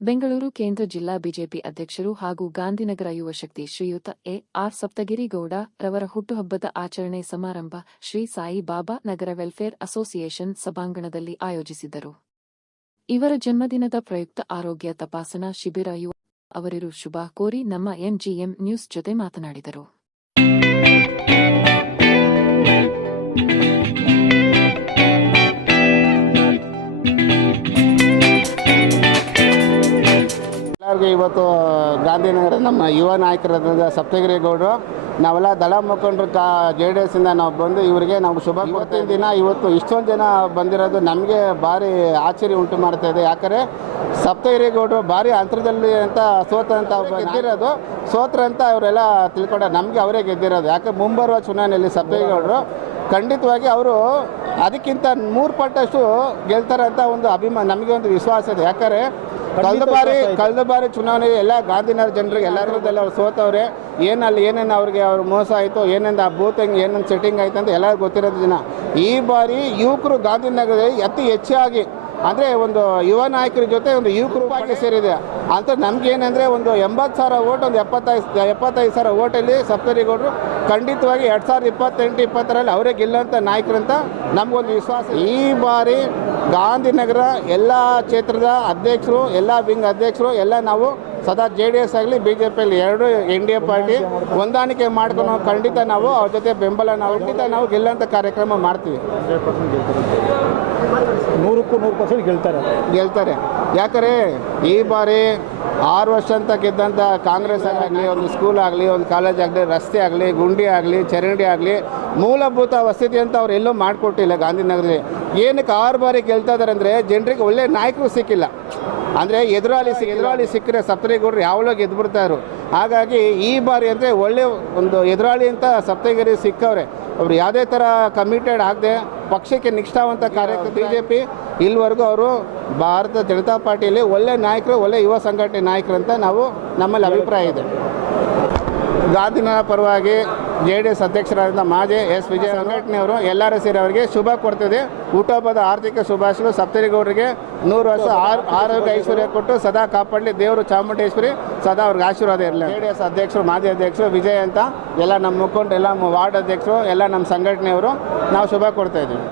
ಬೆಂಗಳೂರು ಕೇಂದ್ರ ಜಿಲ್ಲಾ ಬಿಜೆಪಿ ಅಧ್ಯಕ್ಷರು ಹಾಗೂ ಗಾಂಧಿನಗರ ಯುವ ಶಕ್ತಿ ಶ್ರೀಯುತ ಎ.ಆರ್. ಸಪ್ತಗಿರಿಗೌಡ ರವರ ಹುಟ್ಟುಹಬ್ಬದ ಆಚರಣೆ ಸಮಾರಂಭ ಶ್ರೀ ಸಾಯಿ ಬಾಬಾ ನಗರ ವೆಲ್ಫೇರ್ ಅಸೋಸಿಯೇಷನ್ ಸಭಾಂಗಣದಲ್ಲಿ ಆಯೋಜಿಸಿದ್ದರು. ಇವರ ಜನ್ಮದಿನದ ಪ್ರಯುಕ್ತ ಆರೋಗ್ಯ ತಪಾಸಣಾ ಶಿಬಿರ ಯುವ ಅವರಿರು ಶುಭ ಕೋರಿ ನಮ್ಮ ಎನ್ಜಿಎಂ ನ್ಯೂಸ್ ಜೊತೆ ಮಾತನಾಡಿದರು. ಇವತ್ತು ಗಾಂಧಿನಗರ ನಮ್ಮ ಯುವ ನಾಯಕರಾದ ಸಪ್ತಗಿರಿಗೌಡರು ನಾವೆಲ್ಲ ದಳ ಮುಖಂಡರು JDS ಇಂದ ನಾವು ಬಂದು ಇವರಿಗೆ ನಾವು ಶುಭ ಕೊಡ್ತಿದ್ದ ದಿನ ಇವತ್ತು ಇಷ್ಟೊಂದು ಜನ ಬಂದಿರೋದು ನಮಗೆ ಭಾರಿ ಆಶ್ಚರ್ಯ ಉಂಟು ಮಾಡ್ತಾ ಇದೆ. ಯಾಕಂದರೆ ಸಪ್ತಗಿರಿಗೌಡರು ಭಾರಿ ಅಂತರದಲ್ಲಿ ಅಂತ ಗೆದ್ದಿರೋದು ಸೋತ್ರಂತ ಅವರೆಲ್ಲ ತಿಳ್ಕೊಂಡ್ರೆ ನಮಗೆ ಅವರೇ ಗೆದ್ದಿರೋದು. ಯಾಕೆ ಮುಂಬರುವ ಚುನಾವಣೆಯಲ್ಲಿ ಸಪ್ತಗಿರಿಗೌಡರು ಖಂಡಿತವಾಗಿ ಅವರು ಅದಕ್ಕಿಂತ 3 ಪಟ್ಟಷ್ಟು ಗೆಲ್ತಾರೆ ಅಂತ ಒಂದು ನಮಗೆ ಒಂದು ವಿಶ್ವಾಸ ಇದೆ. ಯಾಕಂದರೆ ಕಳೆದ ಬಾರಿ ಚುನಾವಣೆ ಎಲ್ಲ ಗಾಂಧಿನಗರ ಜನರಿಗೆ ಎಲ್ಲರಿಗೆಲ್ಲ ಅವ್ರು ಸೋತವ್ರೆ. ಏನೇನು ಅವ್ರಿಗೆ ಅವ್ರು ಮೋಸ ಆಯಿತು, ಏನೇನು ಆ ಬೂತ್ ಏನೇನು ಸೆಟ್ಟಿಂಗ್ ಆಯ್ತು ಅಂತ ಎಲ್ಲರಿಗೂ ಗೊತ್ತಿರೋದು ಜನ. ಈ ಬಾರಿ ಯುವಕರು ಗಾಂಧಿನಗರದಲ್ಲಿ ಅತಿ ಹೆಚ್ಚಾಗಿ ಅಂದರೆ ಒಂದು ಯುವ ನಾಯಕರ ಜೊತೆ ಒಂದು ಯುವಕರು ಪಾರ್ಟಿ ಸೇರಿದೆ ಅಂತ ನಮಗೇನೆಂದರೆ ಒಂದು 80,000 ಓಟ್, ಒಂದು 75,000 ಓಟಲ್ಲಿ ಸಪ್ತಗಿರಿಗೌಡರು ಖಂಡಿತವಾಗಿ 2028-2020ರಲ್ಲಿ ಅವರೇ ಗೆಲ್ಲುವಂಥ ನಾಯಕರಂತ ನಮಗೊಂದು ವಿಶ್ವಾಸ. ಈ ಬಾರಿ ಗಾಂಧಿನಗರ ಎಲ್ಲ ಕ್ಷೇತ್ರದ ಅಧ್ಯಕ್ಷರು, ಎಲ್ಲ ವಿಂಗ್ ಅಧ್ಯಕ್ಷರು ಎಲ್ಲ ನಾವು ಸದಾ JDS ಆಗಲಿ BJPಯಲ್ಲಿ ಎರಡು NDA ಪಾರ್ಟಿ ಹೊಂದಾಣಿಕೆ ಮಾಡ್ಕೊಂಡು ಖಂಡಿತ ನಾವು ಅವ್ರ ಜೊತೆ ಬೆಂಬಲ ನಾವು ಗೆಲ್ಲುವಂಥ ಕಾರ್ಯಕ್ರಮ ಮಾಡ್ತೀವಿ. 100% ಗೆಲ್ತಾರೆ. ಯಾಕಂದರೆ ಈ ಬಾರಿ 6 ವರ್ಷ ಅಂತ ಗೆದ್ದಂಥ ಕಾಂಗ್ರೆಸ್ ಆಗಲಿ, ಒಂದು ಸ್ಕೂಲ್ ಆಗಲಿ, ಒಂದು ಕಾಲೇಜ್ ಆಗಲಿ, ರಸ್ತೆ ಆಗಲಿ, ಗುಂಡಿ ಆಗಲಿ, ಚರಂಡಿ ಆಗಲಿ, ಮೂಲಭೂತ ವಸತಿ ಅಂತ ಅವ್ರು ಎಲ್ಲೂ ಮಾಡಿಕೊಟ್ಟಿಲ್ಲ ಗಾಂಧಿನಗರದಲ್ಲಿ. ಏನಕ್ಕೆ 6 ಬಾರಿ ಗೆಲ್ತಾ ಇದ್ದಾರೆ ಅಂದರೆ ಜನರಿಗೆ ಒಳ್ಳೆ ನಾಯಕರು ಸಿಕ್ಕಿಲ್ಲ. ಅಂದರೆ ಎದುರಾಳಿ ಸಿಕ್ಕರೆ ಸಪ್ತಗಿರಿಗೌಡರು ಯಾವಾಗಲೂ ಗೆದ್ದುಬಿಡ್ತಾಯಿದ್ರು. ಹಾಗಾಗಿ ಈ ಬಾರಿ ಅಂದರೆ ಒಳ್ಳೆ ಒಂದು ಎದುರಾಳಿ ಅಂತ ಸಪ್ತಗಿರಿ ಸಿಕ್ಕವ್ರೆ. ಅವರು ಯಾವುದೇ ಥರ ಕಮಿಟೆಡ್ ಆಗದೆ ಪಕ್ಷಕ್ಕೆ ನಿಷ್ಠಾವಂತ ಕಾರ್ಯಕರ್ತ BJP ಇಲ್ಲಿವರೆಗೂ ಅವರು ಭಾರತ ಜನತಾ ಪಾರ್ಟಿಯಲ್ಲಿ ಒಳ್ಳೆ ನಾಯಕರು, ಒಳ್ಳೆ ಯುವ ಸಂಘಟನೆ ನಾಯಕರಂತ ನಮ್ಮಲ್ಲಿ ಅಭಿಪ್ರಾಯ ಇದೆ. ಗಾಂಧಿನಗರ ಪರವಾಗಿ JDS ಅಧ್ಯಕ್ಷರಾದ ಮಾಜಿ ಎಸ್ ವಿಜಯ ಸಂಘಟನೆಯವರು ಎಲ್ಲರೂ ಸೇರಿ ಅವರಿಗೆ ಶುಭ ಕೊಡ್ತಿದೆ. ಹುಟ್ಟುಹಬ್ಬದ ಆರ್ಥಿಕ ಶುಭಾಶಯಗಳು. ಸಪ್ತಗಿರಿಗೌಡರಿಗೆ 100 ವರ್ಷ ಆರೋಗ್ಯ ಐಶ್ವರ್ಯ ಕೊಟ್ಟು ಸದಾ ಕಾಪಾಡಲಿ ದೇವರು ಚಾಮುಂಡೇಶ್ವರಿ ಸದಾ ಅವ್ರಿಗೆ ಆಶೀರ್ವಾದ ಇರಲಿ. JDS ಅಧ್ಯಕ್ಷರು, ಮಾಜಿ ಅಧ್ಯಕ್ಷರು ವಿಜಯ್ ಅಂತ ಎಲ್ಲ ನಮ್ಮ ಮುಖಂಡರು, ಎಲ್ಲ ವಾರ್ಡ್ ಅಧ್ಯಕ್ಷರು, ಎಲ್ಲ ನಮ್ಮ ಸಂಘಟನೆಯವರು ನಾವು ಶುಭ ಕೊಡ್ತಾ ಇದ್ದೀವಿ.